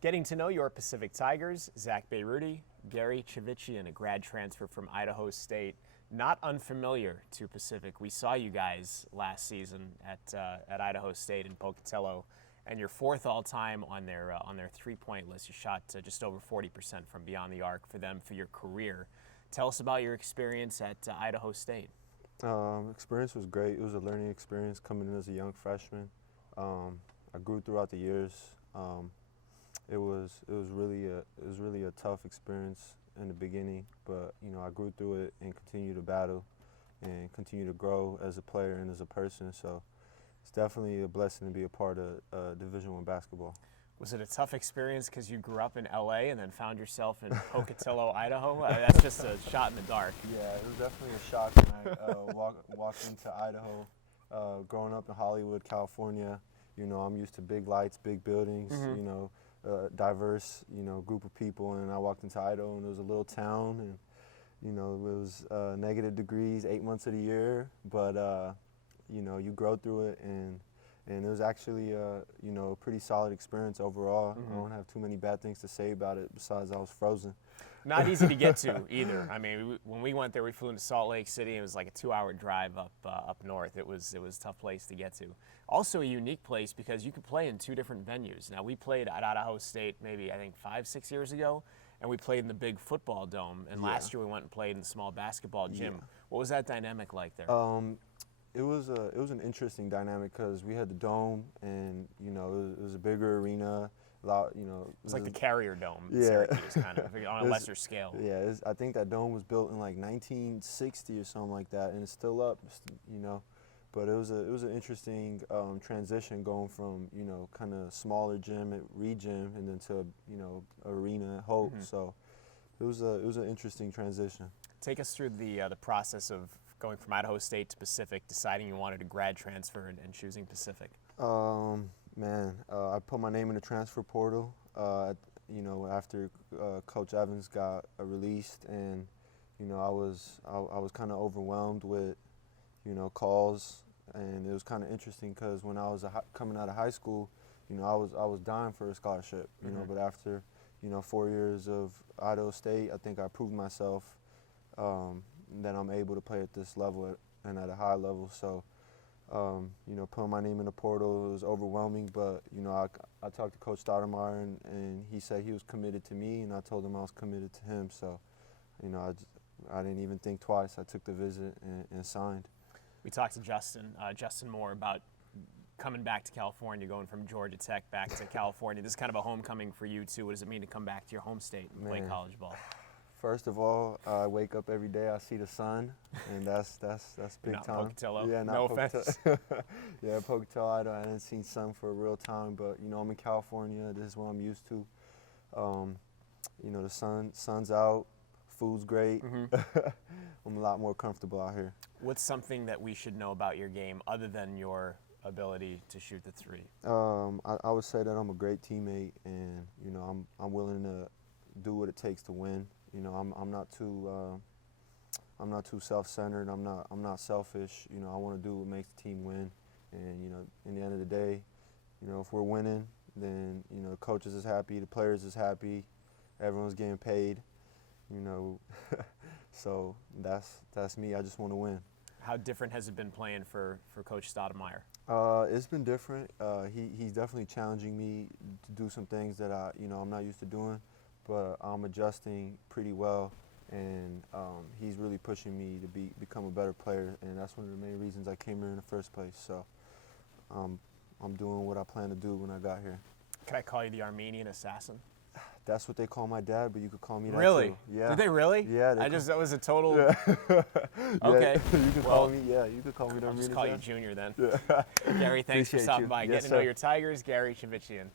Getting to know your Pacific Tigers, Zack Bayroudy, Gary Chivichyan, a grad transfer from Idaho State. Not unfamiliar to Pacific. We saw you guys last season at Idaho State in Pocatello, and you're fourth all-time on their three-point list. You shot just over 40% from beyond the arc for them for your career. Tell us about your experience at Idaho State. Experience was great. It was a learning experience coming in as a young freshman. I grew throughout the years. It was really a tough experience in the beginning, but I grew through it and continued to battle and continue to grow as a player and as a person. So it's definitely a blessing to be a part of Division I basketball. Was it a tough experience because you grew up in LA and then found yourself in Pocatello, Idaho? That's just a shot in the dark. Yeah, it was definitely a shock when I walked into Idaho. Growing up in Hollywood, California, I'm used to big lights, big buildings, diverse, group of people, and I walked into Idaho and it was a little town, and it was negative degrees 8 months of the year, but you grow through it, and it was actually a pretty solid experience overall. I don't have too many bad things to say about it besides I was frozen. Not easy to get to either. I mean, when we went there, we flew into Salt Lake City. It was like a 2-hour drive up north. It was a tough place to get to. Also a unique place because you could play in 2 different venues. Now, we played at Idaho State maybe, I think, 5-6 years ago, and we played in the big football dome. And last year we went and played in the small basketball gym. Yeah. What was that dynamic like there? It was an interesting dynamic because we had the dome, and it was a bigger arena. It was like the Carrier Dome in Yeah. Syracuse, kind of, on a lesser scale. Yeah, I think that dome was built in like 1960 or something like that, and it's still up, But it was an interesting transition going from kind of smaller gym at Reed Gym and then to arena at Hope. So it was an interesting transition. Take us through the process of going from Idaho State to Pacific, deciding you wanted a grad transfer and choosing Pacific. I put my name in the transfer portal, after Coach Evans got released, and I was kind of overwhelmed with calls, and it was kind of interesting because when I was coming out of high school, I was dying for a scholarship, but after 4 years of Idaho State, I think I proved myself that I'm able to play at this level and at a high level. So. Putting my name in the portal, it was overwhelming, but, I talked to Coach Stottlemyre, and he said he was committed to me, and I told him I was committed to him. So, I didn't even think twice. I took the visit and signed. We talked to Justin Moore about coming back to California, going from Georgia Tech back to California. This is kind of a homecoming for you, too. What does it mean to come back to your home state and play college ball? First of all, I wake up every day, I see the sun, and that's big not time. Pocatello. Yeah, not no Pocatello. offense. Yeah, Pocatello, I haven't seen sun for a real time, but I'm in California. This is what I'm used to. The sun's out, food's great. I'm a lot more comfortable out here. What's something that we should know about your game other than your ability to shoot the three? I would say that I'm a great teammate, and I'm willing to do what it takes to win. I'm not too self-centered. I'm not selfish. I want to do what makes the team win. And in the end of the day, if we're winning, then the coaches is happy, the players is happy, everyone's getting paid. So that's me. I just want to win. How different has it been playing for Coach Stottlemyre? It's been different. He's definitely challenging me to do some things that I'm not used to doing. But I'm adjusting pretty well, and he's really pushing me to become a better player, and that's one of the main reasons I came here in the first place. So I'm doing what I plan to do when I got here. Can I call you the Armenian assassin? That's what they call my dad, but you could call me that really? too. Yeah. Did they really? Yeah. That was a total. Yeah. Okay. You could call me. Yeah, you could call me the I'll Armenian just call you assassin. Junior then. Yeah. Gary, thanks for Appreciate stopping you. by. Yes, Getting to know your Tigers, Gary Chivichyan.